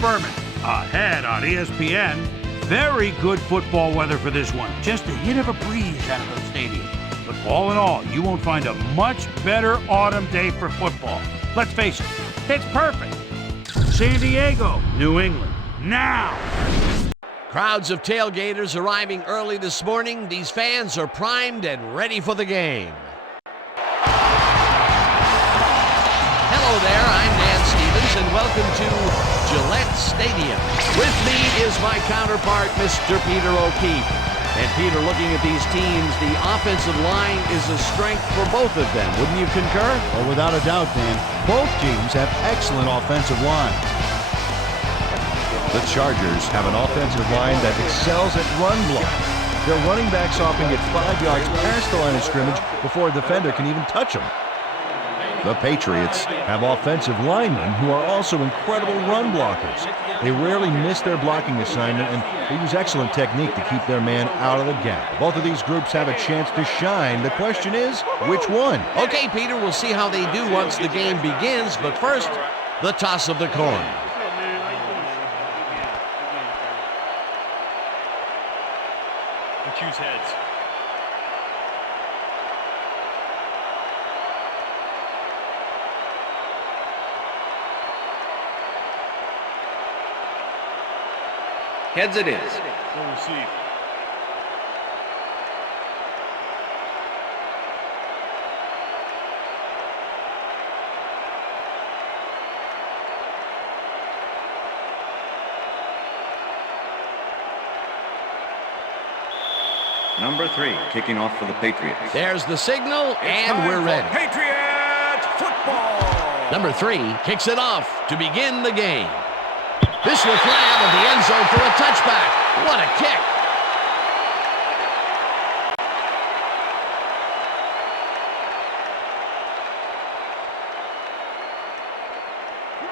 Berman. Ahead on ESPN. Very good football weather for this one. Just a hint of a breeze out of the stadium. But all in all, you won't find a much better autumn day for football. Let's face it, it's perfect. San Diego, New England, now. Crowds of tailgaters arriving early this morning. These fans are primed and ready for the game. Hello there, I'm Dan Stevens, and welcome to Gillette Stadium. With me is my counterpart, Mr. Peter O'Keefe. And Peter, looking at these teams, the offensive line is a strength for both of them. Wouldn't you concur? Well, without a doubt, Dan. Both teams have excellent offensive lines. The Chargers have an offensive line that excels at run blocking. Their running backs often get 5 yards past the line of scrimmage before a defender can even touch them. The Patriots have offensive linemen who are also incredible run blockers. They rarely miss their blocking assignment, and they use excellent technique to keep their man out of the gap. Both of these groups have a chance to shine. The question is, which one? Okay, Peter, we'll see how they do once the game begins, but first, the toss of the coin. Choose heads. Heads it is. Will receive. Number 3, kicking off for the Patriots. There's the signal, and we're ready. Patriots football. Number 3 kicks it off to begin the game. This will fly out of the end zone for a touchback. What a kick.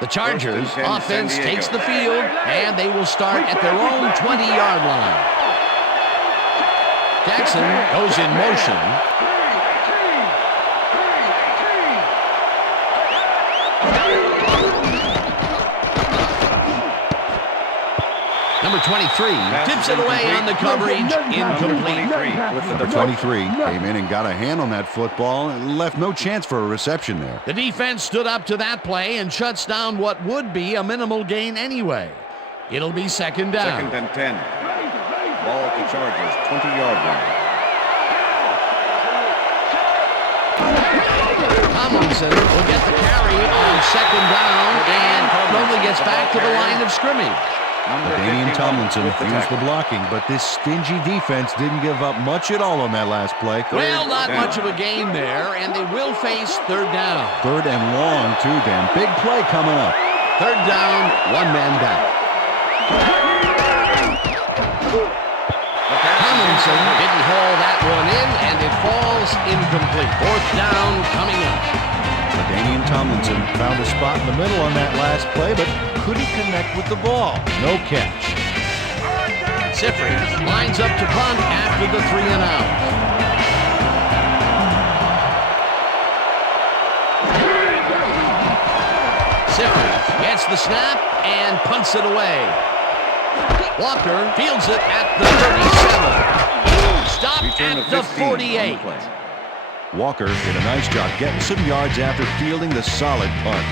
The Chargers offense takes the field, and they will start at their own 20-yard line. Jackson goes in motion. Number 23 tips it away on the coverage, incomplete. Number 23 came in and got a hand on that football and left no chance for a reception there. The defense stood up to that play and shuts down what would be a minimal gain anyway. It'll be second down. Second and 10. Ball at the Chargers, 20-yard line. Tomlinson will get the carry on second down and only gets back to the line of scrimmage. Danian Tomlinson used the blocking, but this stingy defense didn't give up much at all on that last play. Well, not much of a gain there, and they will face third down. Third and long, too, Dan. Big play coming up. Third down, one man down. Tomlinson didn't haul that one in, and it falls incomplete. Fourth down coming up. Danian Tomlinson found a spot in the middle on that last play, but couldn't connect with the ball. No catch. Sifri lines up to punt after the 3 and out. Sifri gets the snap and punts it away. Walker fields it at the 37. Stopped at the 48. Walker did a nice job getting some yards after fielding the solid punt.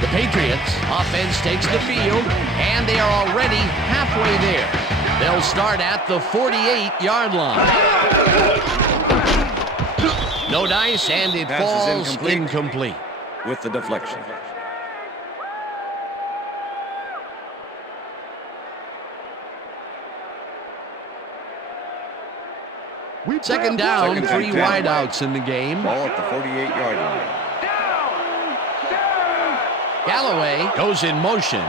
The Patriots offense takes the field, and they are already halfway there. They'll start at the 48-yard line. No dice, and it falls incomplete. With the deflection. Second down, 3 wideouts in the game. Ball at the 48-yard line. Galloway goes in motion.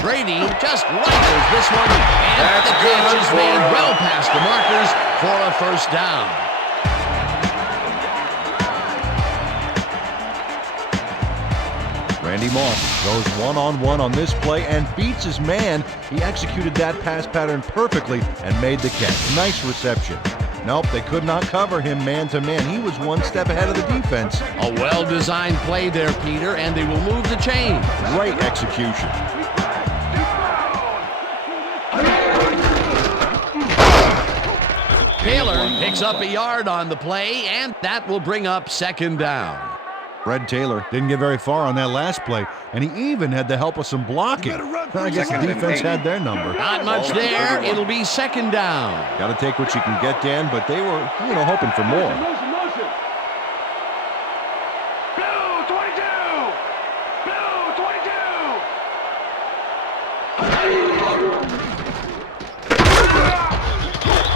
Brady just rifles this one, and the catch is made well past the markers for a first down. Randy Moss goes one-on-one on this play and beats his man. He executed that pass pattern perfectly and made the catch. Nice reception. Nope, they could not cover him man-to-man. He was one step ahead of the defense. A well-designed play there, Peter, and they will move the chain. Great execution. Taylor picks up a yard on the play, and that will bring up second down. Fred Taylor didn't get very far on that last play, and he even had the help of some blocking. I guess the defense had their number. Not much there. It'll be second down. Got to take what you can get, Dan, but they were, hoping for more.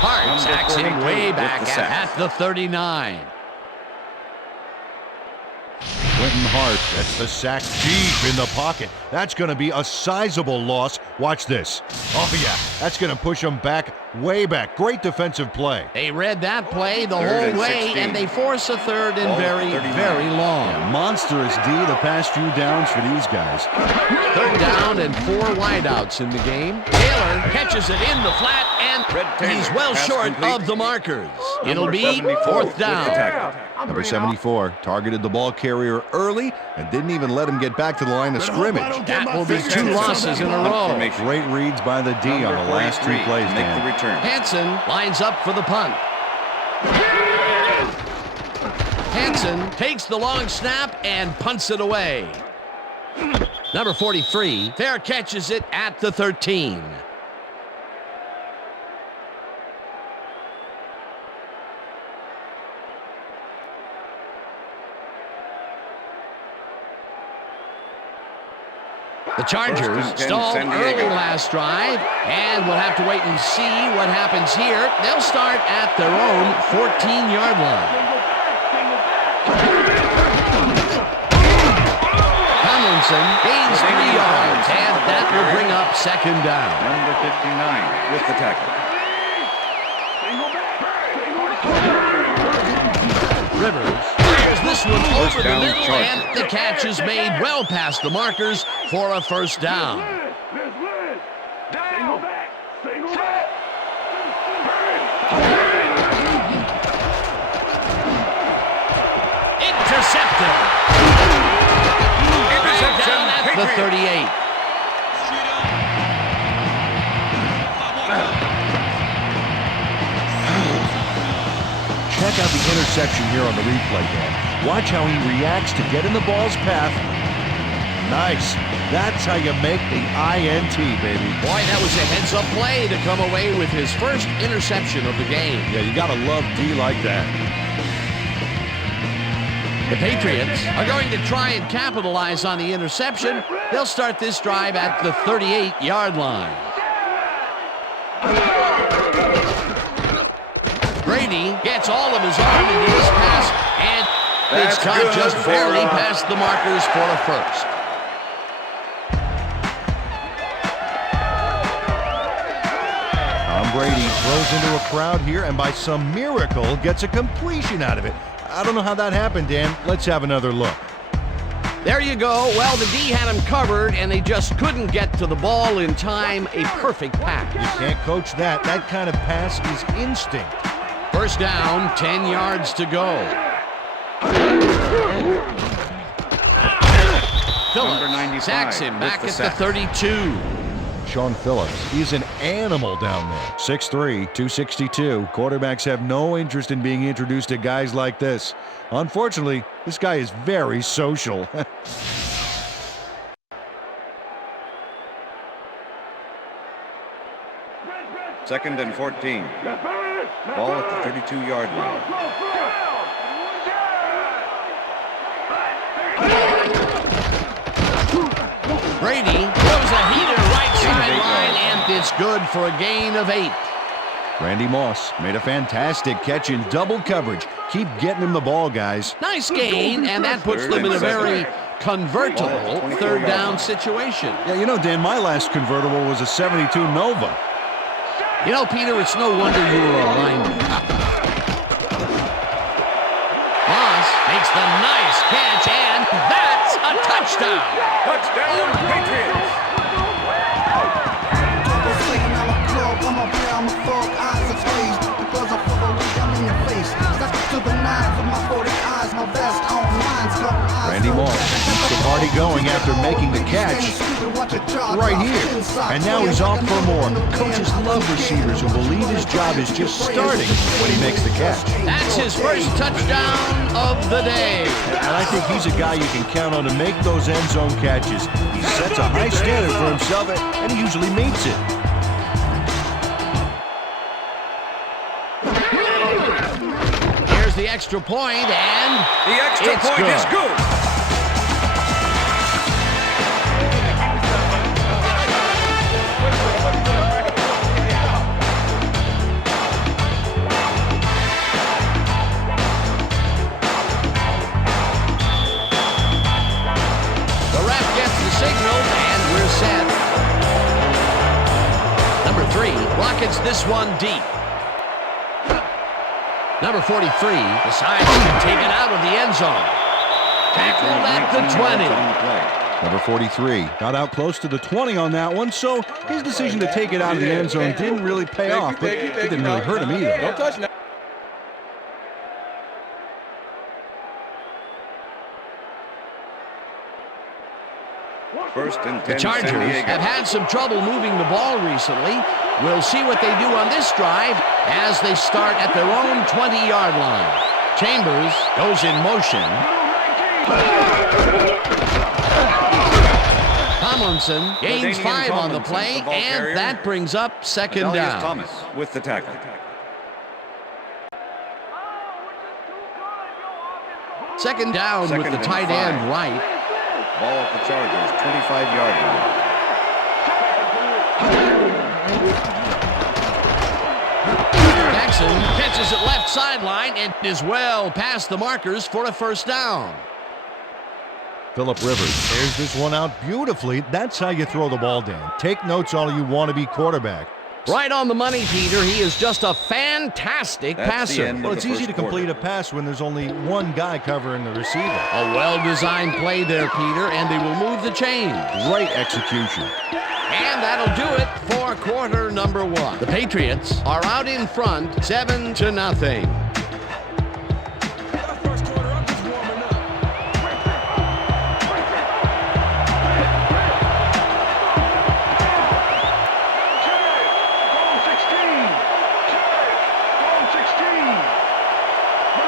Hart sacks him way back at the 39. Quentin Hart, that's the sack deep in the pocket. That's going to be a sizable loss. Watch this. Oh, yeah, that's going to push him back, way back. Great defensive play. They read that play the whole way, and they force a third and very long. Yeah, monstrous D the past few downs for these guys. Third down and 4 wideouts in the game. Taylor catches it in the flat, and he's well short of the markers. It'll be fourth down. Number 74 targeted the ball carrier early and didn't even let him get back to the line of scrimmage. That will be 2 losses in a row. Great reads by the D on the last 2 plays, Dan. Hansen lines up for the punt. Hansen takes the long snap and punts it away. Number 43 fair catches it at the 13. The Chargers stalled early last drive, and we'll have to wait and see what happens here. They'll start at their own 14-yard line. Tomlinson gains 3 yards, and that will bring up second down. Number 59 with the tackle. Rivers fires this one over the middle, and the catch is made well past the markers for a first down. Intercepted. Down at the 38. Check out the interception here on the replay, Dan. Watch how he reacts to get in the ball's path. Nice. That's how you make the INT, baby. Boy, that was a heads-up play to come away with his first interception of the game. Yeah, you got to love D like that. The Patriots are going to try and capitalize on the interception. They'll start this drive at the 38-yard line. Brady gets all of his arm into this pass, and it's caught just barely past the markers for a first. Tom Brady throws into a crowd here and by some miracle gets a completion out of it. I don't know how that happened, Dan. Let's have another look. There you go. Well, the D had him covered, and they just couldn't get to the ball in time. A perfect pass. You can't coach that. That kind of pass is instinct. First down, 10 yards to go. Phillips sacks him back at the 32. Sean Phillips, he's an animal down there. 6'3", 262. Quarterbacks have no interest in being introduced to guys like this. Unfortunately, this guy is very social. Second and 14. Ball at the 32-yard line. Brady throws a heater right sideline, and it's good for a gain of 8. Randy Moss made a fantastic catch in double coverage. Keep getting him the ball, guys. Nice gain, and that puts them in a very convertible third down situation. Yeah, you know, Dan, my last convertible was a 72 Nova. You know, Peter, it's no wonder you were a lineman. Moss makes the nice catch, and that's a touchdown. Touchdown, Patriots. I'm a club, I'm a beer, I'm a fuck, eyes are caged because I'm full of them all. Keeps the party going after making the catch right here. And now he's off for more. Coaches love receivers who believe his job is just starting when he makes the catch. That's his first touchdown of the day. And I think he's a guy you can count on to make those end zone catches. He sets a high standard for himself, and he usually meets it. Here's the extra point, and The extra it's point is good. the ref gets the signal, and we're set. Number 3 rockets this one deep. Number 43 decides to take it out of the end zone. Tackled at the 20. Number 43 got out close to the 20 on that one, so his decision to take it out of the end zone didn't really pay off, but it didn't really hurt him either. Don't touch now. First and 10, The Chargers San Diego. have had some trouble moving the ball recently. We'll see what they do on this drive as they start at their own 20-yard line. Chambers goes in motion. Tomlinson gains 5 on the play, and that brings up second down. Thomas with the tackle. Second down with the tight end right. Ball at the Chargers, 25-yard line. Jackson catches it left sideline and is well past the markers for a first down. Phillip Rivers airs this one out beautifully. That's how you throw the ball down. Take notes all you want to be quarterback. Right on the money, Peter. He is just a fantastic That's the passer. end. Well, it's easy to complete a pass when there's only one guy covering the receiver. A well-designed play there, Peter, and they will move the chains. Great execution. And that'll do it for quarter number 1. The Patriots are out in front, 7-0.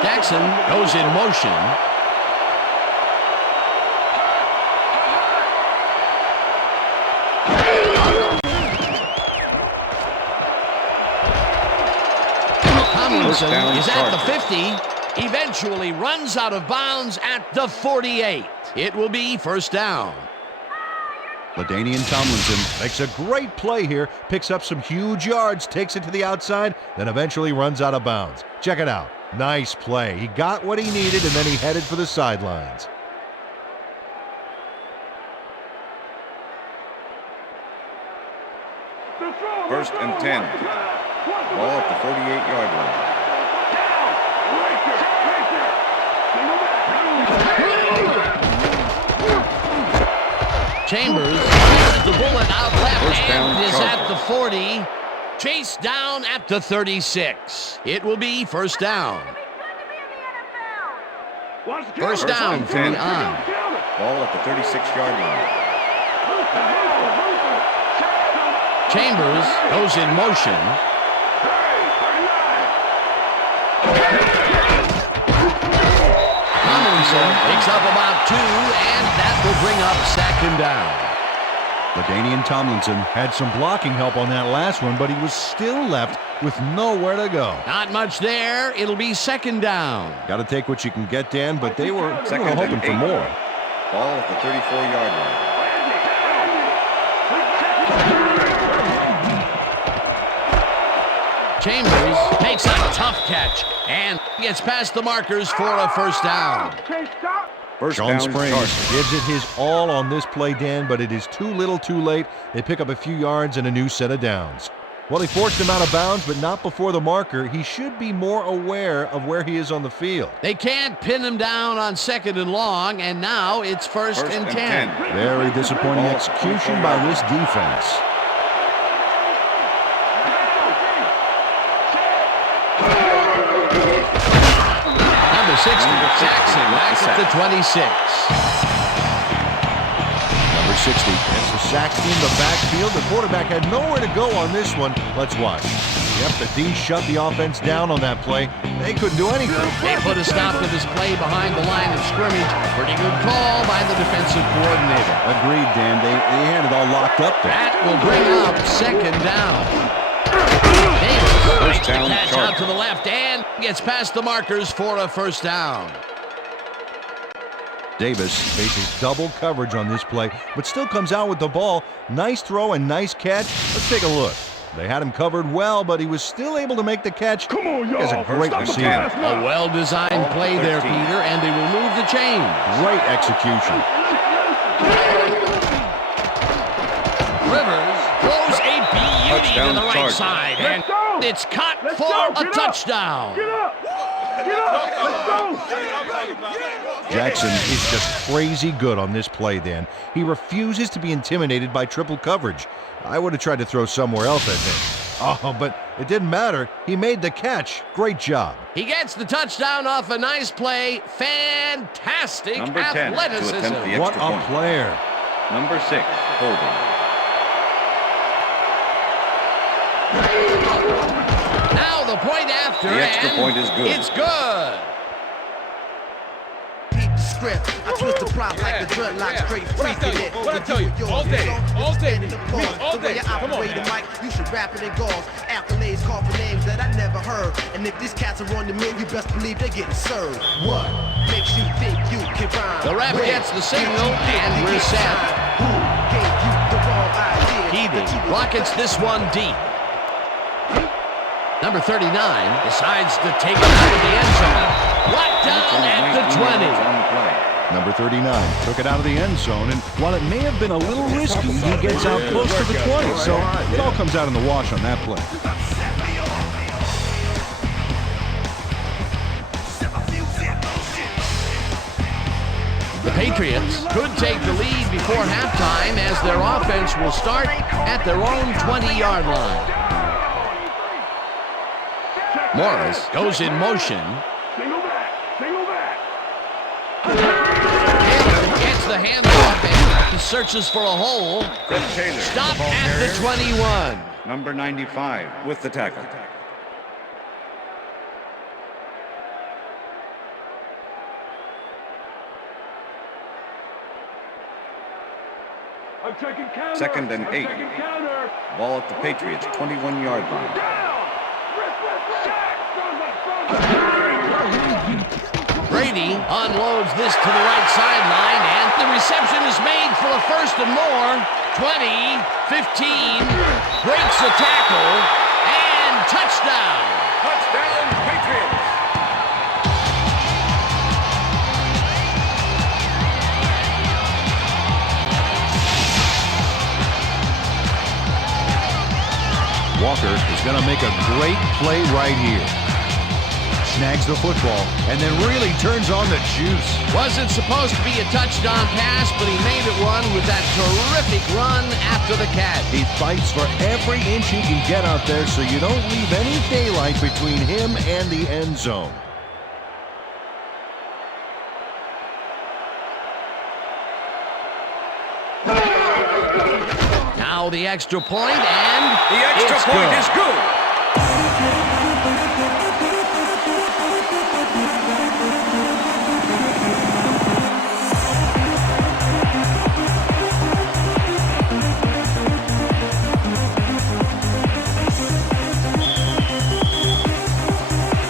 Jackson goes in motion. Tomlinson is at the 50, eventually runs out of bounds at the 48. It will be first down. LaDainian Tomlinson makes a great play here, picks up some huge yards, takes it to the outside, then eventually runs out of bounds. Check it out. Nice play. He got what he needed, and then he headed for the sidelines. First and 10. Ball at the 48-yard line. Chambers catches the bullet out left First down, and is Chargers. at the 40. Chased down at the 36. It will be first down. First down from the on. Ball at the 36-yard line. Chambers goes in motion. Tomlinson picks up about 2, and that will bring up second down. LaDainian Tomlinson had some blocking help on that last one, but he was still left with nowhere to go. Not much there. It'll be second down. Got to take what you can get, Dan, but they were Second hoping and for 8. more. Ball at the 34-yard line. Chambers makes a tough catch and gets past the markers for a first down. First Sean down, Springs Chargers. gives it his all on this play, Dan, but it is too little too late. They pick up a few yards and a new set of downs. Well, he forced him out of bounds, but not before the marker. He should be more aware of where he is on the field. They can't pin him down on second and long, and now it's first and 10. Very disappointing execution by this defense. Number the 60. Jackson back at the 26. Number 60 gets the sack in the backfield. The quarterback had nowhere to go on this one. Let's watch. Yep, the D shut the offense down on that play. They couldn't do anything. They put a stop to this play behind the line of scrimmage. Pretty good call by the defensive coordinator. Agreed, Dan. They had it all locked up there. That will bring up second down. Davis makes the catch out to the left and gets past the markers for a first down. Davis faces double coverage on this play, but still comes out with the ball. Nice throw and nice catch. Let's take a look. They had him covered well, but he was still able to make the catch. Come on, He has a great receiver. A well-designed play there, Peter, and they will move the chains. Great execution. Rivers throws a beauty to the right side, and it's caught for a touchdown. Get up! Get up! Let's go! Jackson is just crazy good on this play, Dan. He refuses to be intimidated by triple coverage. I would have tried to throw somewhere else, I think. Oh, but it didn't matter. He made the catch. Great job. He gets the touchdown off a nice play. Fantastic Number 10 to athleticism. attempt the What extra a point. player. Number 6, holding. Now the point after, The extra and point is good. It's good. Script. I twist the plot like a dreadlock, straight freaking it. What I tell you, all day, the way I operate the mic, you should rap it in golf. Accolades call for names that I never heard. And if these cats are on the mill, you best believe they're getting served. What makes you think you can rhyme? The ref gets the signal, and we're set. Who gave you the wrong idea? Keating rockets this one deep. Number 39 decides to take it out of the end zone. Brought down at the 20. Number 39 took it out of the end zone, and while it may have been a little risky, he gets out close to the 20, so it all comes out in the wash on that play. The Patriots could take the lead before halftime as their offense will start at their own 20-yard line. Morris goes in motion. Single back! Single back! Taylor gets the handoff and he searches for a hole. Fred Taylor. Stop at the 21. Number 95 with the tackle. I'm checking counter! Second and 8. Checking counter! Ball at the Patriots' 21-yard line. Down! Brady unloads this to the right sideline, and the reception is made for a first and more. 20, 15, breaks a tackle, and touchdown. Touchdown, Patriots! Walker is going to make a great play right here. Snags the football and then really turns on the juice. Wasn't supposed to be a touchdown pass, but he made it one with that terrific run after the catch. He fights for every inch he can get out there so you don't leave any daylight between him and the end zone. Now the extra point, and The extra it's point good. is good.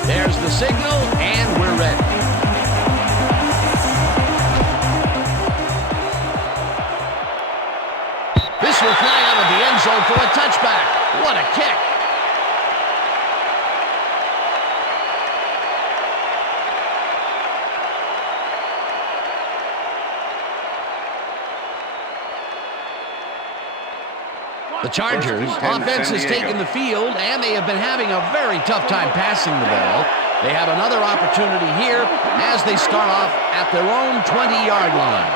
There's the signal, and we're ready. This will fly out of the end zone for a touchback. What a kick. The Chargers offense has taken the field, and they have been having a very tough time passing the ball. They have another opportunity here as they start off at their own 20-yard line.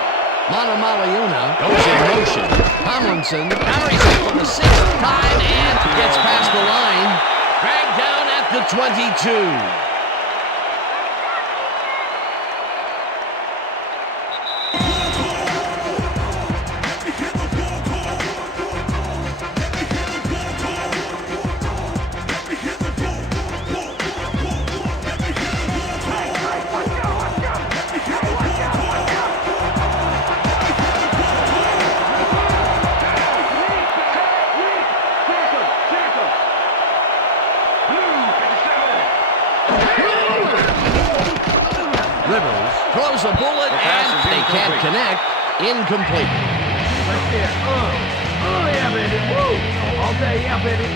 Malayuna goes in motion. Tomlinson carries it for the 6th time and gets past the line. Dragged down at the 22. Rivers throws a bullet, The pass and is they can't incomplete. connect. Incomplete. Right there. Oh, yeah, baby. Woo. All day, yeah, baby.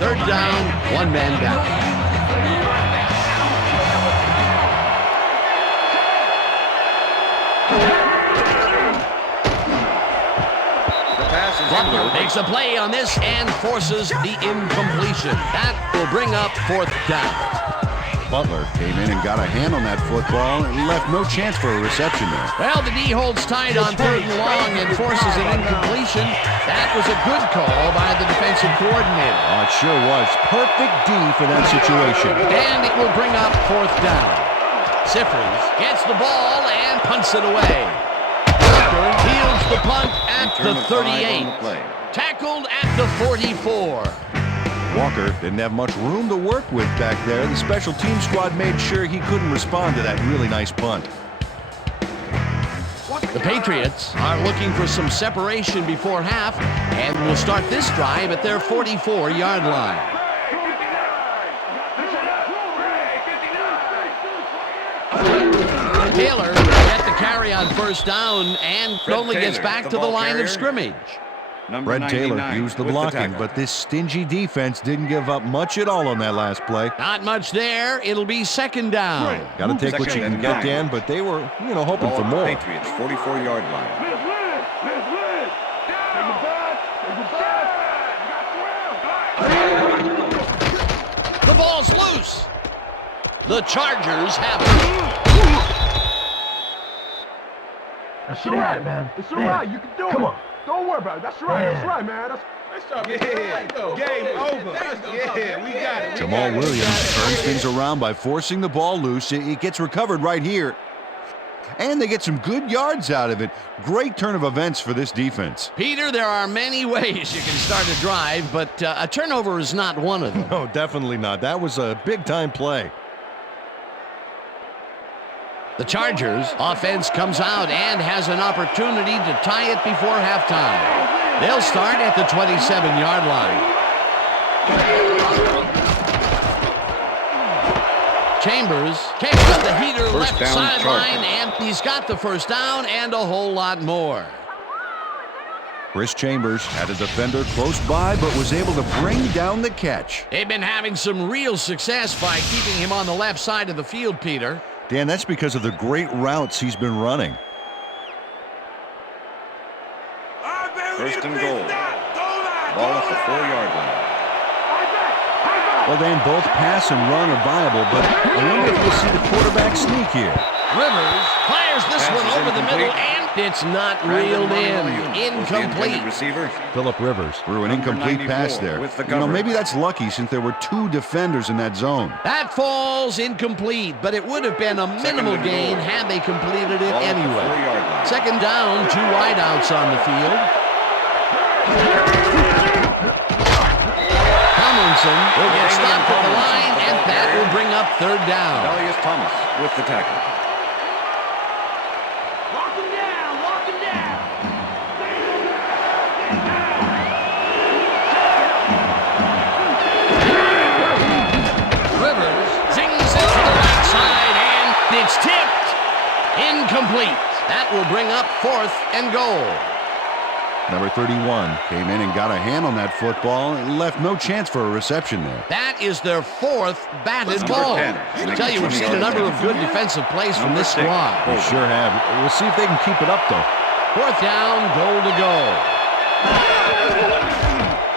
Third down, one man down. The pass is Butler incomplete. makes a play on this and forces the incompletion. That will bring up fourth down. Butler came in and got a hand on that football and left no chance for a reception there. Well, the D holds tight on third and long and forces an incompletion. That was a good call by the defensive coordinator. Oh, it sure was. Perfect D for that situation. And it will bring up fourth down. Siffers gets the ball and punts it away. Walker fields the punt at the Return of 5 on 38. the play. Tackled at the 44. Walker didn't have much room to work with back there. The special team squad made sure he couldn't respond to that really nice punt. The Patriots are looking for some separation before half and will start this drive at their 44-yard line. Taylor get the carry on first down and Fred only gets Taylor, back the to the ball line carrier. of scrimmage. Number Fred Taylor 99 used the with blocking, tackle. but this stingy defense didn't give up much at all on that last play. Not much there. It'll be second down. Got to take what you can get, Dan, but they were, hoping Ball for at the more. Patriots 44-yard line. Let's win. Let's win. Take it back. Take it back. The ball's loose. The Chargers have it. That's all right, man. It's all right. You can do it. Come on. Don't worry about it. That's right. That's right, man. Game over. Yeah, we got it. Jamal Williams turns things around by forcing the ball loose. It gets recovered right here. And they get some good yards out of it. Great turn of events for this defense. Peter, there are many ways you can start a drive, but a turnover is not one of them. No, definitely not. That was a big-time play. The Chargers offense comes out and has an opportunity to tie it before halftime. They'll start at the 27-yard line. Chambers kicks at the heater First left down, sideline, Chargers. and he's got the first down and a whole lot more. Chris Chambers had a defender close by, but was able to bring down the catch. They've been having some real success by keeping him on the left side of the field, Peter. Dan, that's because of the great routes he's been running. First and goal. Ball at the 4-yard line. Well, Dan, both pass and run are viable, but I wonder if we'll see the quarterback sneak here. Rivers fires this Pass one is over the middle, incomplete. and it's not Brandon reeled in. Williams was the intended Incomplete. receiver. Phillip Rivers threw an Number incomplete pass 94 there. with the cover. Maybe that's lucky since there were two defenders in that zone. That falls incomplete, but it would have been a minimal and goal. gain had they completed it Ball at the anyway. 4-yard line. Second down, two wideouts on the field. Tomlinson will get stopped at the line, and that will bring up third down. Elias Thomas with the tackle. Lock him down. Lock him down. Rivers zings it to the right side, and it's tipped. Incomplete. That will bring up fourth and goal. Number 31 came in and got a hand on that football and left no chance for a reception there. That is their fourth batted Number ball. 10. I tell you, we've seen a number of good defensive plays from Number this 6. squad. We sure have. We'll see if they can keep it up, though. Fourth down, goal to go.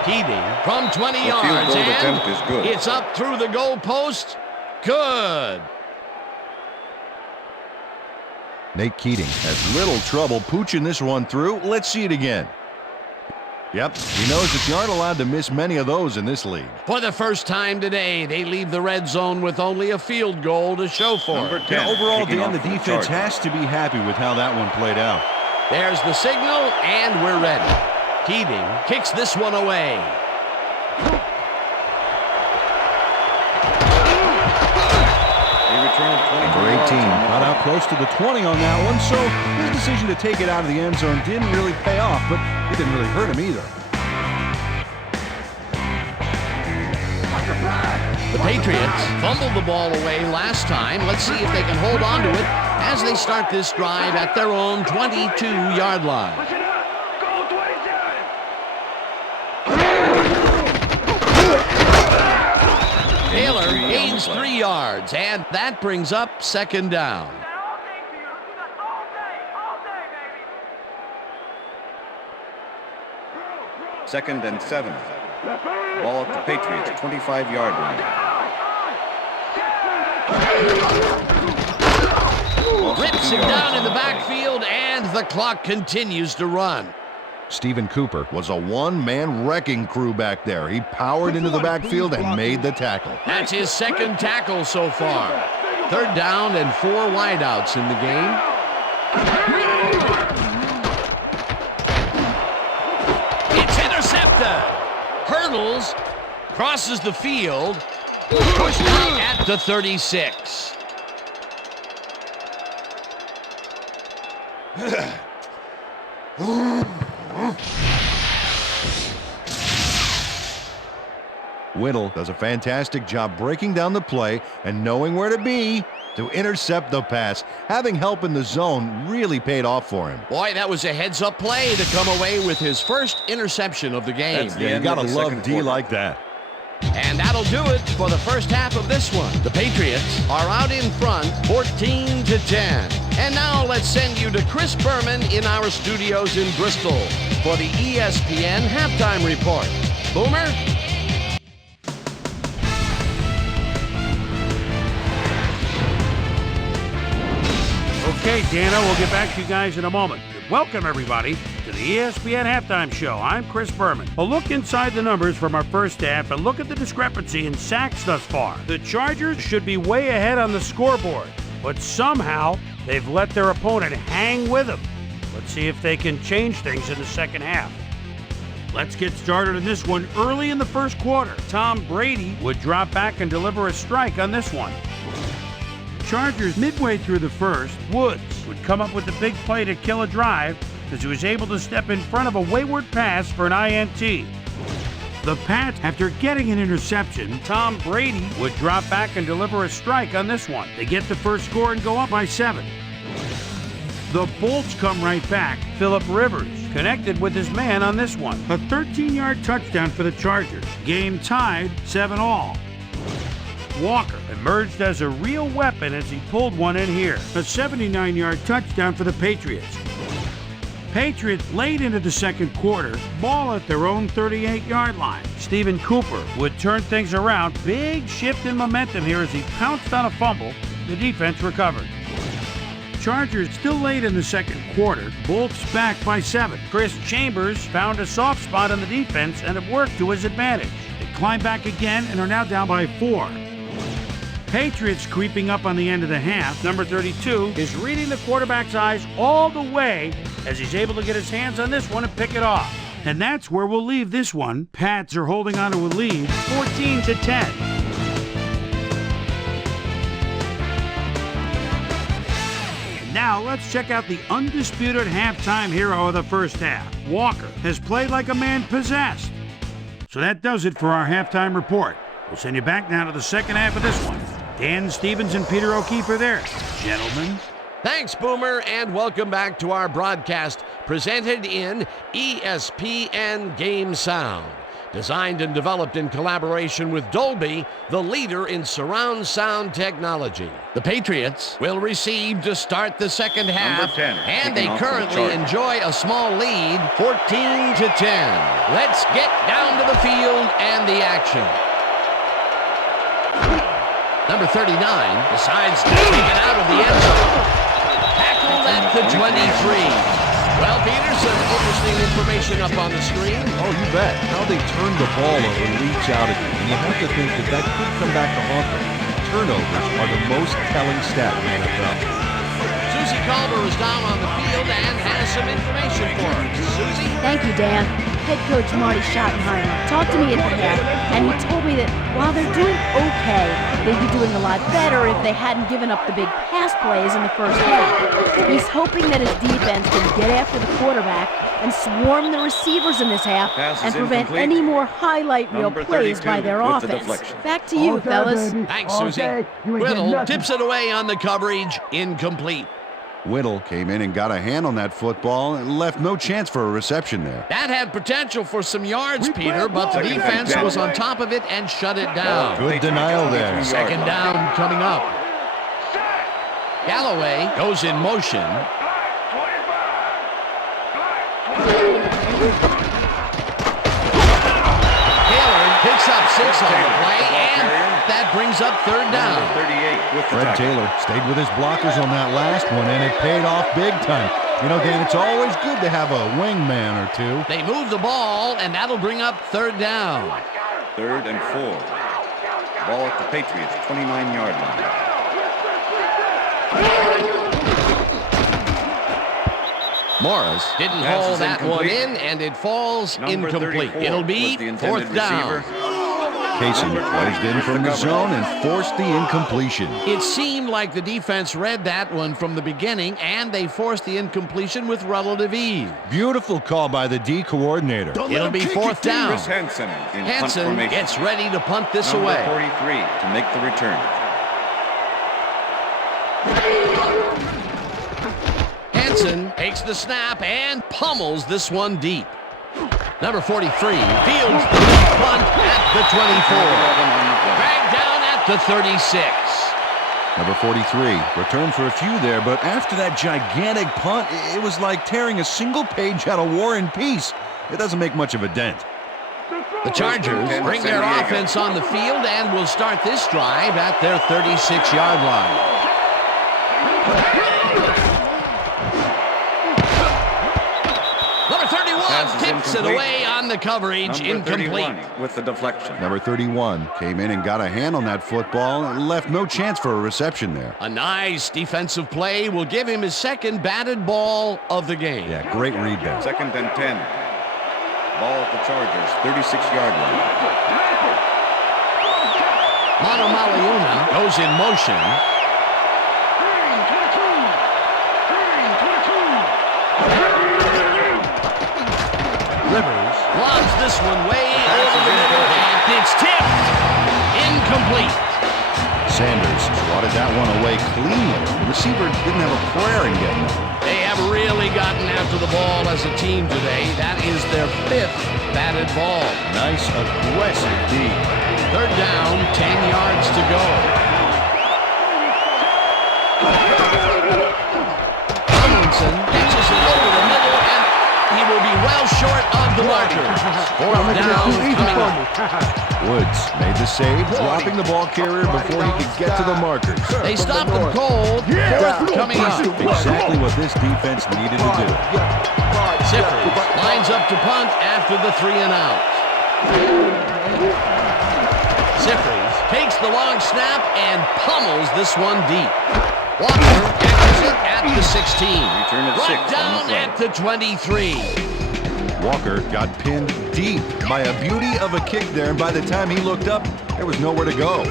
Keating from 20 The field yards, goal and attempt is good. it's up through the goal post. Good. Nate Keating has little trouble pooching this one through. Let's see it again. Yep, he knows that you aren't allowed to miss many of those in this league. For the first time today, they leave the red zone with only a field goal to show for Number it. 10. Overall, kicking Dan, off the for defense Chargers. has to be happy with how that one played out. There's the signal, and we're ready. Keating kicks this one away. A return of 22 Number 18 yards. got out close to the 20 on that one, so his decision to take it out of the end zone didn't really pay off, but it didn't really hurt him either. Patriots fumbled the ball away last time. Let's see if they can hold on to it as they start this drive at their own 22-yard line. Taylor gains 3 yards, and that brings up second down. Second and 7. Ball at the Patriots 25-yard line. Rips him down in the backfield, and the clock continues to run. Stephen Cooper was a one-man wrecking crew back there. He powered into the backfield and made the tackle. That's his second tackle so far. Third down and 4 wideouts in the game. It's intercepted. Hurdles, crosses the field, pushed out at the 36. Whittle does a fantastic job breaking down the play and knowing where to be to intercept the pass. Having help in the zone really paid off for him. Boy, that was a heads-up play to come away with his first interception of the game. Yeah, you gotta love D like that. And that'll do it for the first half of this one. The Patriots are out in front, 14-10. And now let's send you to Chris Berman in our studios in Bristol for the ESPN Halftime Report. Boomer? Okay, Dana, we'll get back to you guys in a moment. Welcome, everybody, to the ESPN Halftime Show. I'm Chris Berman. A look inside the numbers from our first half and look at the discrepancy in sacks thus far. The Chargers should be way ahead on the scoreboard, but somehow they've let their opponent hang with them. Let's see if they can change things in the second half. Let's get started in this one early in the first quarter. Tom Brady would drop back and deliver a strike on this one. Chargers midway through the first, Woods would come up with the big play to kill a drive as he was able to step in front of a wayward pass for an INT. The Pats, after getting an interception, Tom Brady would drop back and deliver a strike on this one. They get the first score and go up by 7. The Bolts come right back. Phillip Rivers connected with his man on this one. A 13-yard touchdown for the Chargers. Game tied 7-all. Walker emerged as a real weapon as he pulled one in here. A 79-yard touchdown for the Patriots. Patriots late into the second quarter, ball at their own 38-yard line. Stephen Cooper would turn things around. Big shift in momentum here as he pounced on a fumble. The defense recovered. Chargers still late in the second quarter. Bolts back by 7. Chris Chambers found a soft spot on the defense and it worked to his advantage. They climb back again and are now down by 4. Patriots creeping up on the end of the half. Number 32 is reading the quarterback's eyes all the way as he's able to get his hands on this one and pick it off. And that's where we'll leave this one. Pats are holding on to a lead, 14-10. Now let's check out the undisputed halftime hero of the first half. Walker has played like a man possessed. So that does it for our halftime report. We'll send you back now to the second half of this one. Dan Stevens and Peter O'Keefe are there. Gentlemen. Thanks, Boomer, and welcome back to our broadcast presented in ESPN Game Sound. Designed and developed in collaboration with Dolby, the leader in surround sound technology. The Patriots will receive to start the second half, Number 10, and they kicking off for the currently Chargers. enjoy a small lead, 14-10. Let's get down to the field and the action. Number 39 decides to take it out of the end zone. Tackled at the 23. Well, Peter, some interesting information up on the screen. Oh, you bet. How they turn the ball over and reach out at you. And you have to think that that could come back to haunt them. Turnovers are the most telling stat in the NFL. Susie Calder is down on the field and has some information for us. Susie? Thank you, Dan. head coach Marty Schottenheimer talked to me at the half, and he told me that while they're doing okay, they'd be doing a lot better if they hadn't given up the big pass plays in the first half. He's hoping that his defense can get after the quarterback and swarm the receivers in this half and prevent any more highlight reel plays by their offense. Back to you, fellas. Thanks, Susie. Whittle tips it away on the coverage. Incomplete. Whittle came in and got a hand on that football and left no chance for a reception there. That had potential for some yards, Peter, but the defense was on top of it and shut it down. Good denial there. Second down coming up. Galloway goes in motion. Taylor picks up 6 on the play, and that brings up third down. Fred Taylor stayed with his blockers on that last one, and it paid off big time. You know, Dan, it's always good to have a wingman or two. They move the ball, and that'll bring up third down. 3rd and 4. Ball at the Patriots, 29-yard line. Morris didn't hold that one in, and it falls incomplete. It'll be 4th down. Kaysen wedged in from the zone and forced the incompletion. It seemed like the defense read that one from the beginning, and they forced the incompletion with relative ease. Beautiful call by the D coordinator. It'll be 4th down. Hansen gets ready to punt this Number away. 43 to make the return. Hansen takes the snap and pummels this one deep. Number 43 fields the punt at the 24. Dragged down at the 36. Number 43 returned for a few there, but after that gigantic punt, it was like tearing a single page out of War and Peace. It doesn't make much of a dent. The Chargers bring their offense on the field and will start this drive at their 36-yard line. Number 31 tips it away on the coverage. Incomplete. With the deflection. Number 31 came in and got a hand on that football and left no chance for a reception there. A nice defensive play will give him his second batted ball of the game. Yeah, great read there. 2nd and 10. Ball at the Chargers, 36-yard line. Monomaliuna goes in motion. Rivers lobs this one way over the middle, and it's tipped. Incomplete. Sanders swatted that one away cleanly. The receiver didn't have a prayer in getting it. They have really gotten after the ball as a team today. That is their 5th batted ball. Nice, aggressive D. Third down, 10 yards to go. Tomlinson pitches it over the middle, and he will be well short of the marker. 4th down coming up. Woods made the save, dropping the ball carrier before he could get to the markers. They stop them cold. 4th coming up. Exactly what this defense needed to do. Zippers lines up to punt after the 3 and out. Zippers takes the long snap and pummels this one deep. Walker catches it at the 16. Return at 6 Brought down at the 23. Walker got pinned deep by a beauty of a kick there, and by the time he looked up, there was nowhere to go.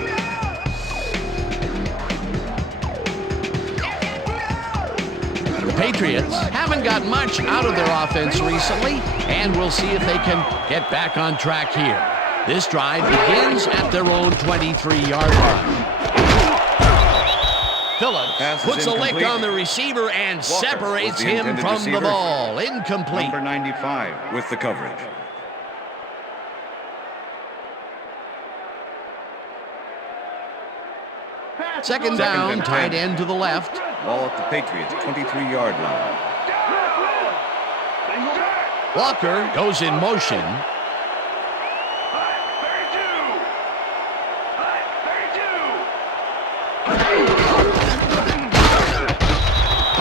The Patriots haven't got much out of their offense recently, and we'll see if they can get back on track here. This drive begins at their own 23-yard line. Phillips puts a lick on the receiver and separates him from the ball. Incomplete. Number 95 with the coverage. Second down, tight end to the left. Ball at the Patriots, 23-yard line. Walker goes in motion.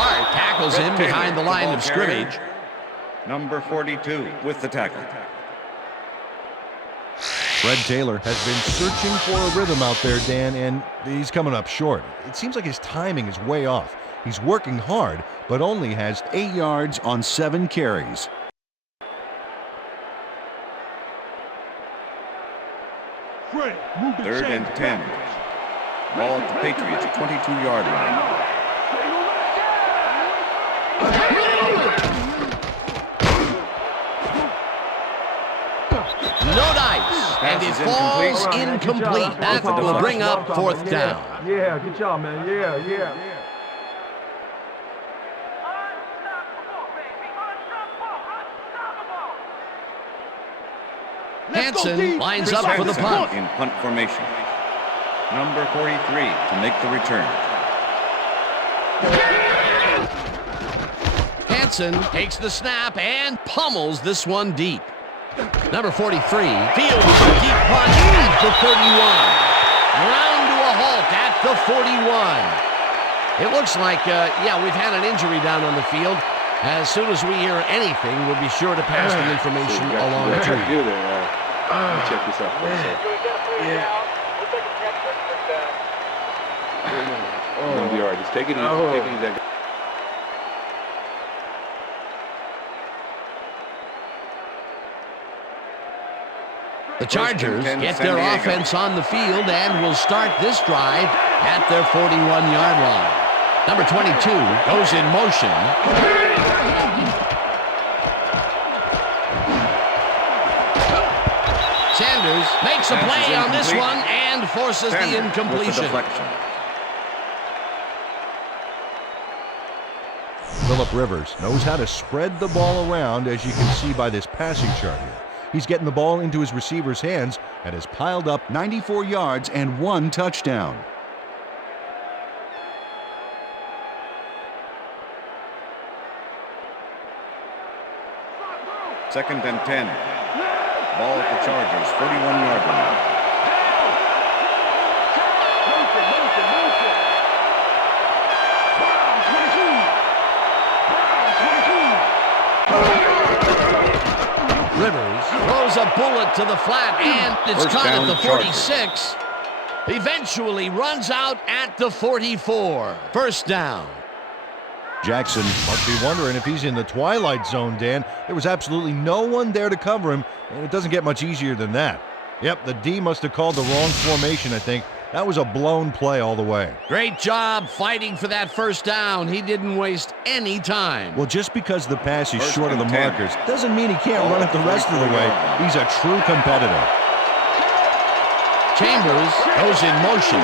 Hart tackles him behind the line of scrimmage. Number 42 with the tackle. Fred Taylor has been searching for a rhythm out there, Dan, and he's coming up short. It seems like his timing is way off. He's working hard, but only has 8 yards on 7 carries. Third and 10. Ball at the Patriots 22-yard line. No dice, and it falls incomplete. That will bring up fourth down. Yeah, good job, man. Yeah. Hansen lines up for the punt. In punt formation. Number 43 to make the return. Hansen takes the snap and pummels this one deep. Number 43 fields a deep punt at the 31. Ground to a halt at the 41. It looks like, we've had an injury down on the field. As soon as we hear anything, we'll be sure to pass the information along to you. Check this out. It's gonna be all right. Just take it easy. Take it easy. The Chargers get their offense on the field and will start this drive at their 41-yard line. Number 22 goes in motion. Sanders makes a play on this one and forces the incompletion. Phillip Rivers knows how to spread the ball around, as you can see by this passing chart here. He's getting the ball into his receiver's hands and has piled up 94 yards and 1 touchdown. Second and 10. Ball at the Chargers, 41-yard line. Rivers throws a bullet to the flat, and it's caught at the 46. Eventually runs out at the 44. First down. Jackson must be wondering if he's in the twilight zone, Dan. There was absolutely no one there to cover him, and it doesn't get much easier than that. Yep, the D must have called the wrong formation, I think. That was a blown play all the way. Great job fighting for that first down. He didn't waste any time. Well, just because the pass is short of the markers doesn't mean he can't run it the rest of the way. He's a true competitor. Chambers goes in motion.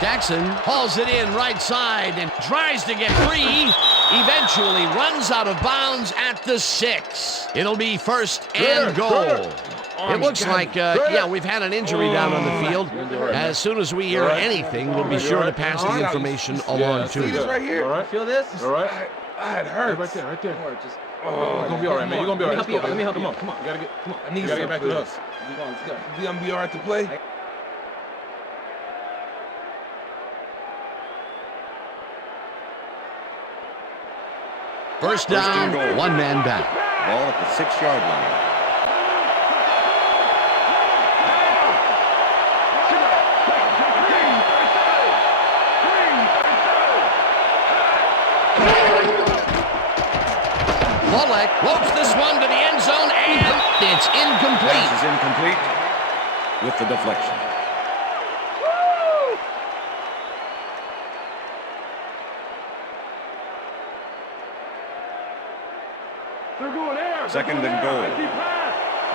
Jackson hauls it in right side and tries to get free. Eventually runs out of bounds at the 6. It'll be first and goal. It looks like, we've had an injury down on the field. As soon as we hear anything, we'll be sure to pass the information along to you. Right here. All right. Feel this? All right. It hurts. Right there. You're gonna be all right, man. You're gonna be all right. Let me help you. Come on. You gotta get back to us. Let's go. You gonna be all right to play? First down, one man back. Ball at the 6-yard line. Bullock ropes this one to the end zone, and it's incomplete. Pass is incomplete with the deflection. Second and goal.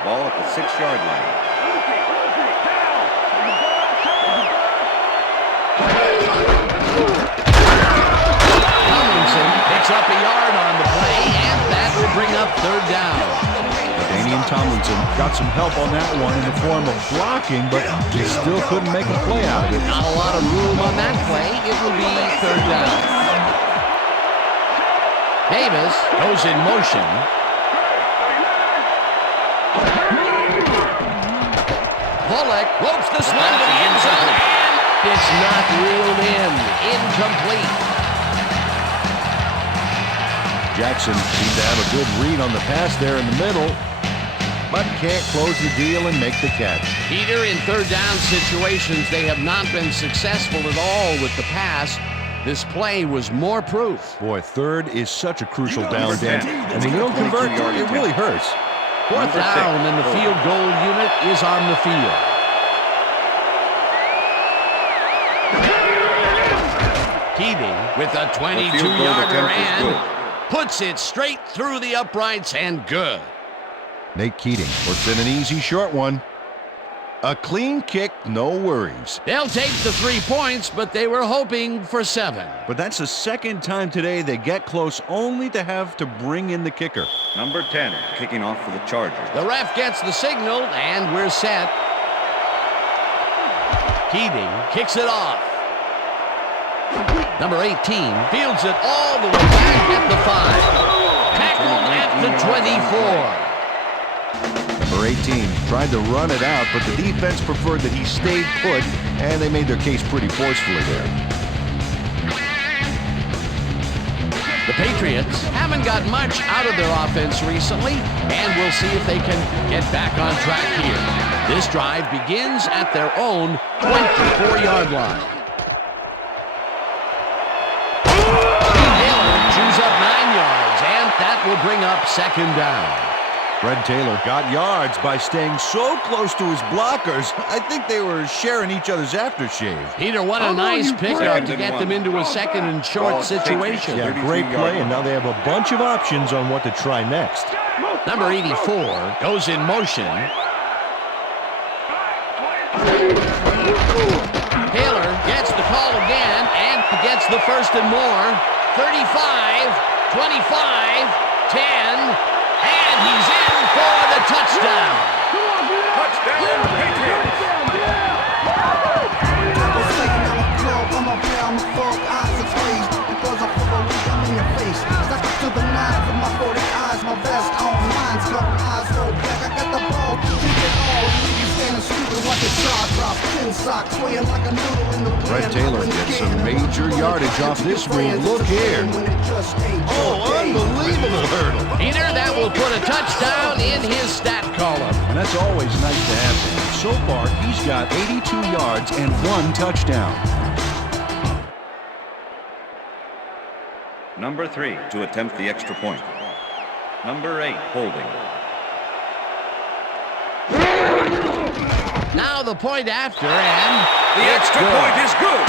Ball at the 6-yard line. Tomlinson picks up a yard on the play, and that will bring up third down. Danian Tomlinson got some help on that one in the form of blocking, but he still couldn't make a play out of it. Not a lot of room on that play. It will be third down. Davis goes in motion. Bullock ropes this one to the end zone, and it's not reeled in. Incomplete. Jackson seemed to have a good read on the pass there in the middle, but can't close the deal and make the catch. Peter, in third down situations, they have not been successful at all with the pass. This play was more proof. Boy, third is such a crucial down, Dan. I mean, you don't convert, it really hurts. Fourth down, and the field goal unit is on the field. Keating with a 22-yarder and puts it straight through the uprights and good. Nate Keating puts in an easy short one. A clean kick, no worries. They'll take the 3 points, but they were hoping for 7. But that's the second time today they get close, only to have to bring in the kicker. Number 10, kicking off for the Chargers. The ref gets the signal, and we're set. Keating kicks it off. Number 18 fields it all the way back at the 5. Tackled at the 24. Number 18 tried to run it out, but the defense preferred that he stayed put, and they made their case pretty forcefully there. The Patriots haven't got much out of their offense recently, and we'll see if they can get back on track here. This drive begins at their own 24-yard line. Taylor chews up 9 yards, and that will bring up second down. Fred Taylor got yards by staying so close to his blockers. I think they were sharing each other's aftershave. Peter, what a nice pickup to get them into a second and short situation. Yeah, great play, and now they have a bunch of options on what to try next. Number 84 goes in motion. Taylor gets the call again and gets the first and more. 35, 25, 10, and he's in for the touchdown. Touchdown, Patriots! Fred Taylor gets some major yardage off this move. Look here. Oh, unbelievable hurdle. Peter, that will put a touchdown in his stat column. And that's always nice to have him. So far, he's got 82 yards and 1 touchdown. Number 3 to attempt the extra point. Number 8 holding. Now the point after, and the extra point is good.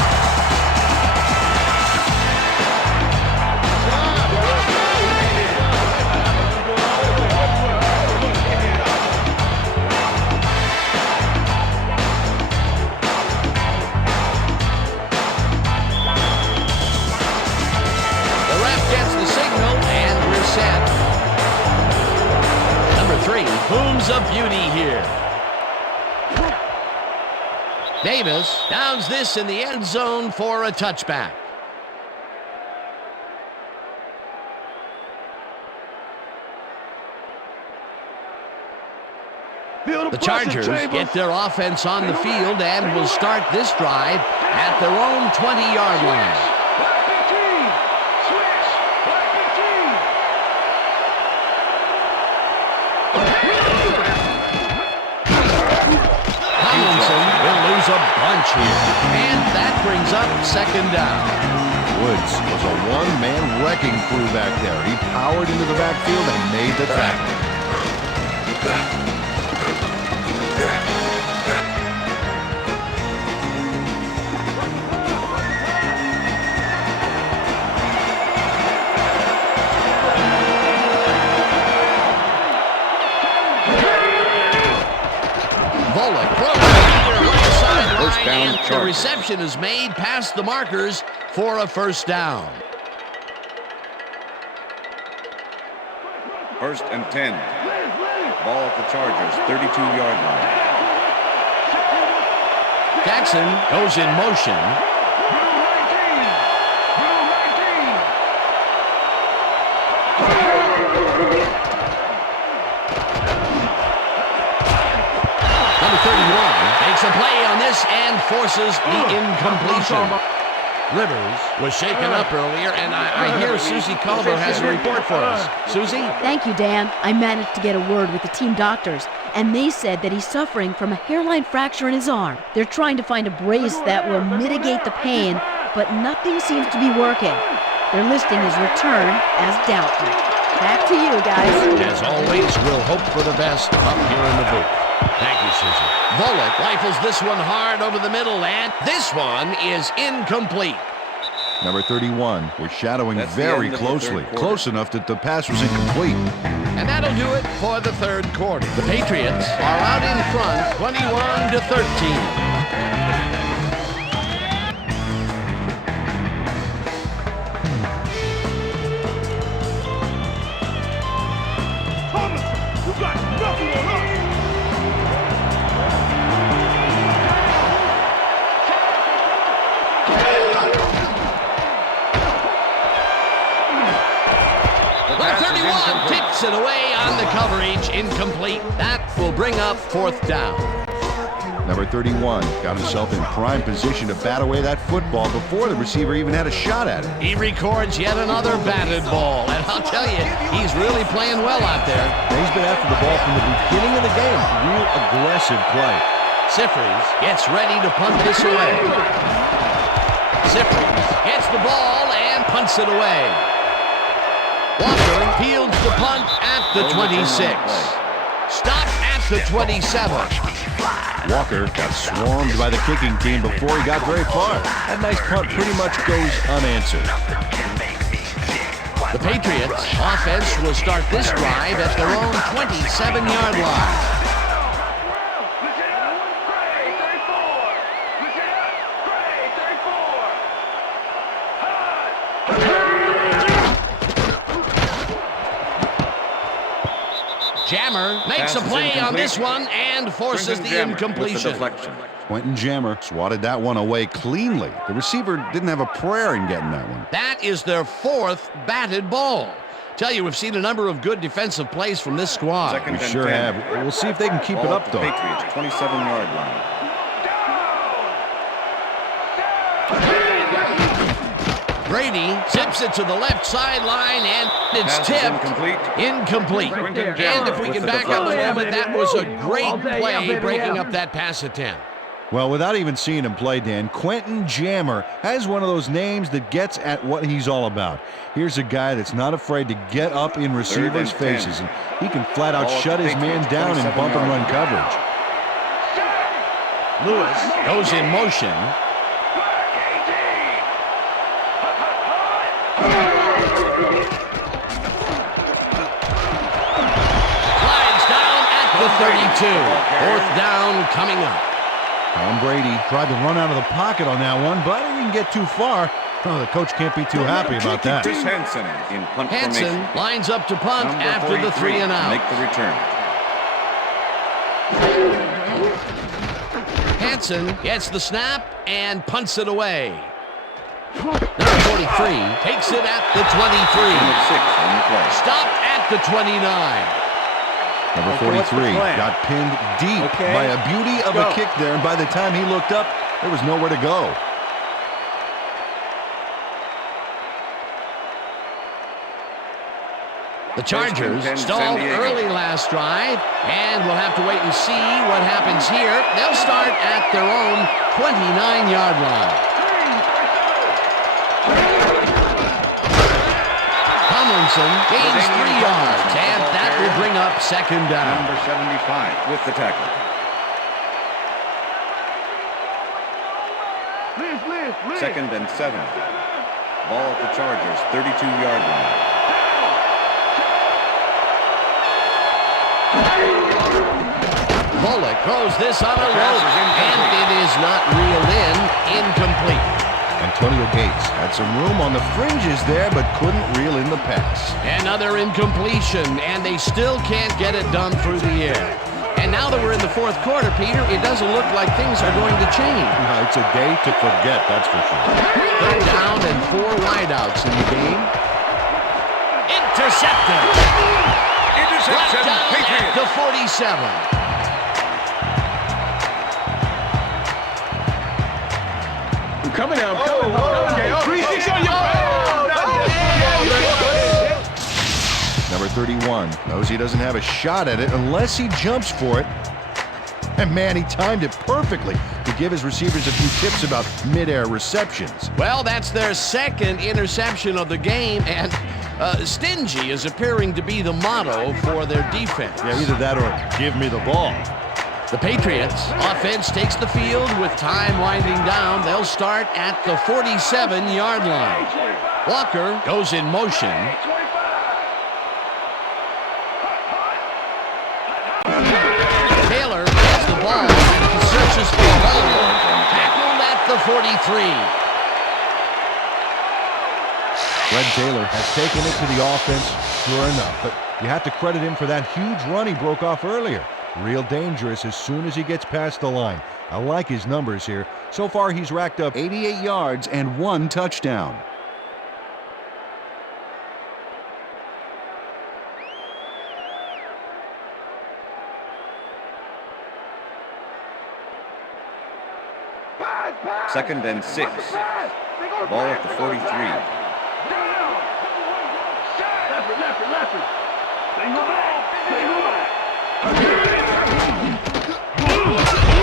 The ref gets the signal, and we're set. Number 3, Boone's a beauty here. Davis downs this in the end zone for a touchback. The Chargers get their offense on the field and will start this drive at their own 20-yard line. A bunch here, and that brings up second down. Woods was a one-man wrecking crew back there. He powered into the backfield and made the tackle. And the reception is made past the markers for a first down. 1st and 10. Ball at the Chargers, 32-yard line. Jackson goes in motion. Number 31 makes a play on this and forces the incompletion. Rivers was shaken up earlier, and I hear Susie Culver has a report for us. Susie? Thank you, Dan. I managed to get a word with the team doctors, and they said that he's suffering from a hairline fracture in his arm. They're trying to find a brace that will mitigate the pain, but nothing seems to be working. They're listing his return as doubtful. Back to you, guys. As always, we'll hope for the best up here in the booth. Thank you, Susan. Volek rifles this one hard over the middle, and this one is incomplete. Number 31 was shadowing That's the very end of the closely, third quarter. close enough that the pass was incomplete. And that'll do it for the third quarter. The Patriots are out in front, 21-13. Tips it away on the coverage, incomplete. That will bring up fourth down. Number 31 got himself in prime position to bat away that football before the receiver even had a shot at it. He records yet another batted ball, and I'll tell you, he's really playing well out there. He's been after the ball from the beginning of the game. Real aggressive play. Sifries gets ready to punt this away. Sifries gets the ball and punts it away. Walker fields the punt at the 26. Stop at the 27. Walker got swarmed by the kicking team before he got very far. That nice punt pretty much goes unanswered. The Patriots offense will start this drive at their own 27-yard line. Jammer makes a play on this one and forces the incompletion. Quentin Jammer swatted that one away cleanly. The receiver didn't have a prayer in getting that one. That is their fourth batted ball. Tell you, we've seen a number of good defensive plays from this squad. We sure have. We'll see if they can keep it up, though. Patriots, 27-yard line. Brady tips it to the left sideline, and it's tipped. Incomplete. And if we can back up a moment, that was a great play breaking up that pass attempt. Well, without even seeing him play, Dan, Quentin Jammer has one of those names that gets at what he's all about. Here's a guy that's not afraid to get up in receivers' faces, and he can flat out shut his man down in bump and run coverage. Lewis goes in motion. Slides down at the 32. Fourth down coming up. Tom Brady tried to run out of the pocket on that one, but he didn't get too far. Oh, the coach can't be too happy about that. Chris Hansen in punt Hansen formation. lines up to punt Number after the 3 and out. Make the return. Hansen gets the snap and punts it away. Number 43 takes it at the 23. Stopped at the 29. Number 43 got pinned deep by a beauty of a kick there, and by the time he looked up, there was nowhere to go. The Chargers stalled early last drive, and we'll have to wait and see what happens here. They'll start at their own 29-yard line. Tomlinson gains 3 yards, and that will bring up second down. Number 75 with the tackle. Second and 7. Ball at the Chargers, 32-yard line. Volek throws this on a rope, and it is not reeled in. Incomplete. Antonio Gates had some room on the fringes there, but couldn't reel in the pass. Another incompletion, and they still can't get it done through the air. And now that we're in the fourth quarter, Peter, it doesn't look like things are going to change. It's a day to forget, that's for sure. Third down and 4 wideouts in the game. Intercepted. Brought down at the 47. Coming out. Number 31 knows he doesn't have a shot at it unless he jumps for it. And man, he timed it perfectly to give his receivers a few tips about mid-air receptions. Well, that's their second interception of the game, and stingy is appearing to be the motto for their defense. Yeah, either that or give me the ball. The Patriots offense takes the field with time winding down. They'll start at the 47-yard line. Walker goes in motion. Taylor gets the ball and searches for a hole. Tackled at the 43. Fred Taylor has taken it to the offense, sure enough. But you have to credit him for that huge run he broke off earlier. Real dangerous as soon as he gets past the line. I like his numbers here. So far, he's racked up 88 yards and 1 touchdown. Second and 6. Ball at the 43.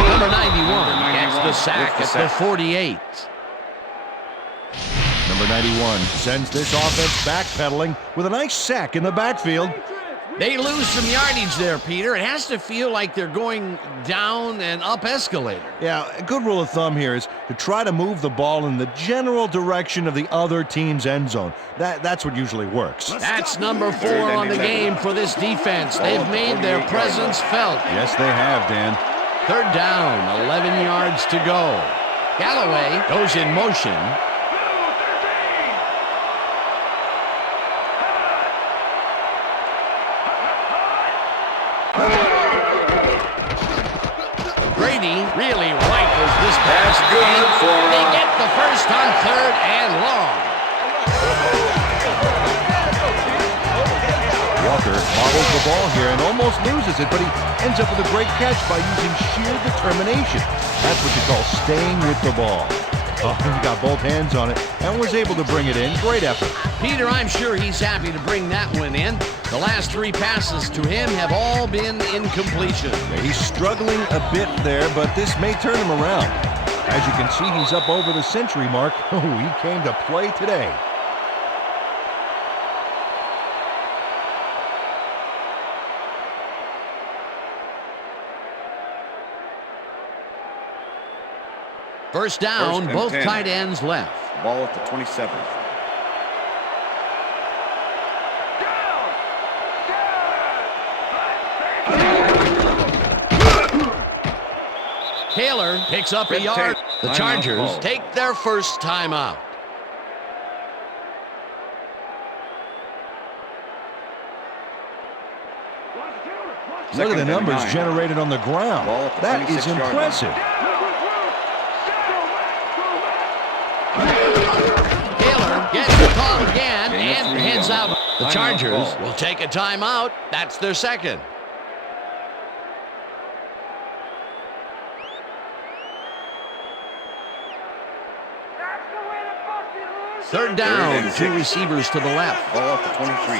Number 91 gets the sack at the 48. Number 91 sends this offense backpedaling with a nice sack in the backfield. They lose some yardage there, Peter. It has to feel like they're going down and up escalator. Yeah, a good rule of thumb here is to try to move the ball in the general direction of the other team's end zone. That's what usually works. That's number 4 on the game for this defense. They've made their presence felt. Yes, they have, Dan. Third down, 11 yards to go. Galloway goes in motion. Brady really rifles this pass. Good for they get the first on 3rd and long. Walker bobbles the ball here and almost loses it, but he ends up with a great catch by using sheer determination. That's what you call staying with the ball. Oh, he got both hands on it and was able to bring it in. Great effort. Peter, I'm sure he's happy to bring that one in. The last 3 passes to him have all been incompletion. Yeah, he's struggling a bit there, but this may turn him around. As you can see, he's up over the century mark. Oh, he came to play today. First down, both 10. tight ends left. Ball at the 27. Taylor picks up a yard. The Chargers take their first timeout. Look at the numbers generated on the ground. That is impressive. Taylor gets the call again and heads out. The Chargers will take a timeout. That's their second. Third down, 2 receivers to the left. Ball at the 23.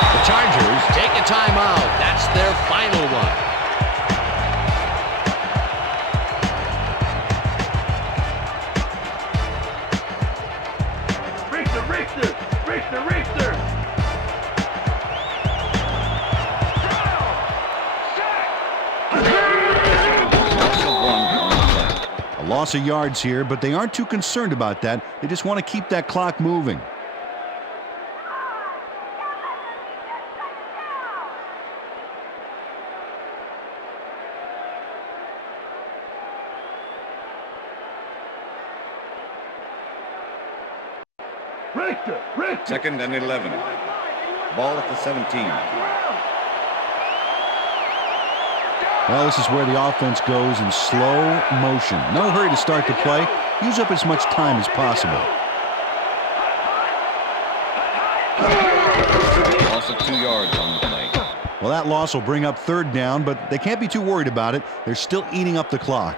The Chargers take a timeout. That's their final one. Richter. A loss of yards here, but they aren't too concerned about that. They just want to keep that clock moving. Richter. Second and 11. Ball at the 17. Well, this is where the offense goes in slow motion. No hurry to start the play. Use up as much time as possible. Loss of 2 yards on the play. Well, that loss will bring up third down, but they can't be too worried about it. They're still eating up the clock.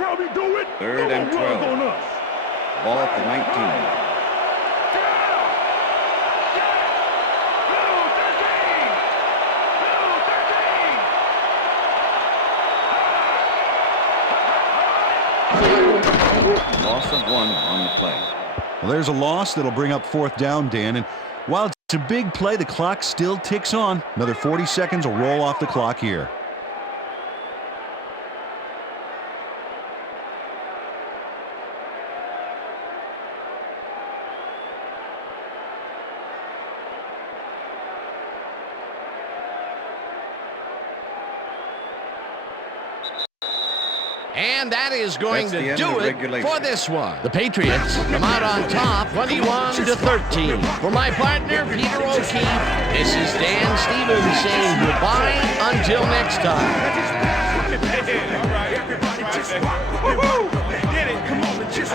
how we do it. Third and 12. On us. Ball at the 19. Loss of 1 on the play. Well, there's a loss that'll bring up fourth down, Dan. And while it's a big play, the clock still ticks on. Another 40 seconds will roll off the clock here. And that is going That's the to end do of it regulation. for this one. The Patriots come out on top, 21-13. For my partner, Peter O'Keefe, this is Dan Stevens saying goodbye until next time. All right, everybody, just rock. Woo-hoo! Get it. Come on, just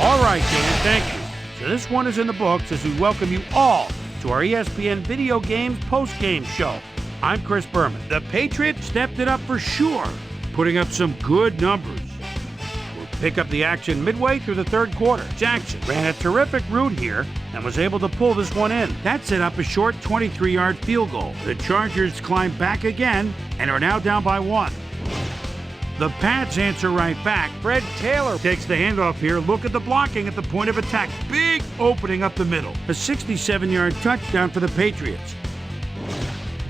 All right, Dan, thank you. So this one is in the books as we welcome you all to our ESPN Video Games post-game show. I'm Chris Berman. The Patriots stepped it up for sure, putting up some good numbers. We'll pick up the action midway through the third quarter. Jackson ran a terrific route here and was able to pull this one in. That set up a short 23-yard field goal. The Chargers climb back again and are now down by 1. The Pats answer right back. Fred Taylor takes the handoff here. Look at the blocking at the point of attack. Big opening up the middle. A 67-yard touchdown for the Patriots.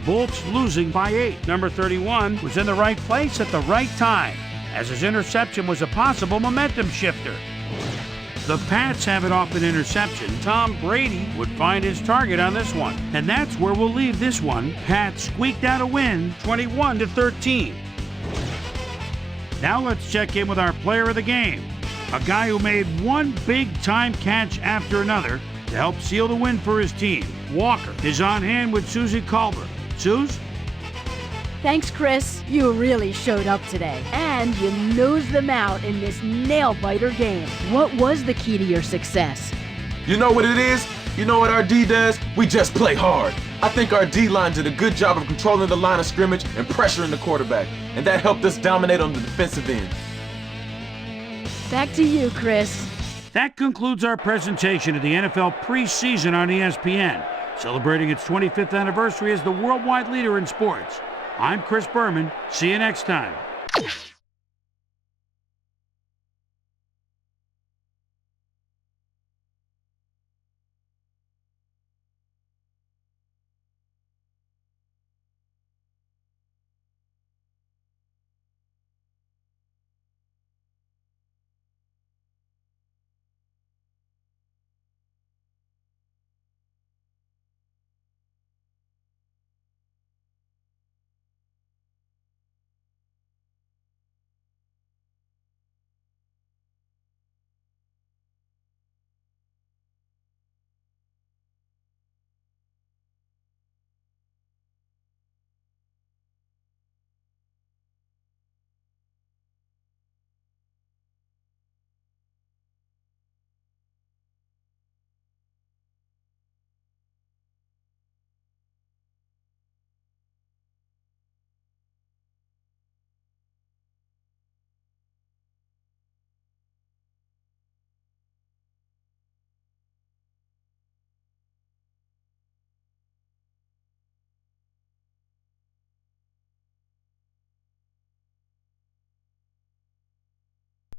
Bolts losing by 8. Number 31 was in the right place at the right time, as his interception was a possible momentum shifter. The Pats have it off an interception. Tom Brady would find his target on this one. And that's where we'll leave this one. Pats squeaked out a win, 21-13. Now let's check in with our player of the game, a guy who made one big-time catch after another to help seal the win for his team. Walker is on hand with Susie Culver. Suze? Thanks, Chris. You really showed up today. And you nosed them out in this nail-biter game. What was the key to your success? You know what it is? You know what our D does? We just play hard. I think our D-line did a good job of controlling the line of scrimmage and pressuring the quarterback, and that helped us dominate on the defensive end. Back to you, Chris. That concludes our presentation of the NFL preseason on ESPN, celebrating its 25th anniversary as the worldwide leader in sports. I'm Chris Berman. See you next time.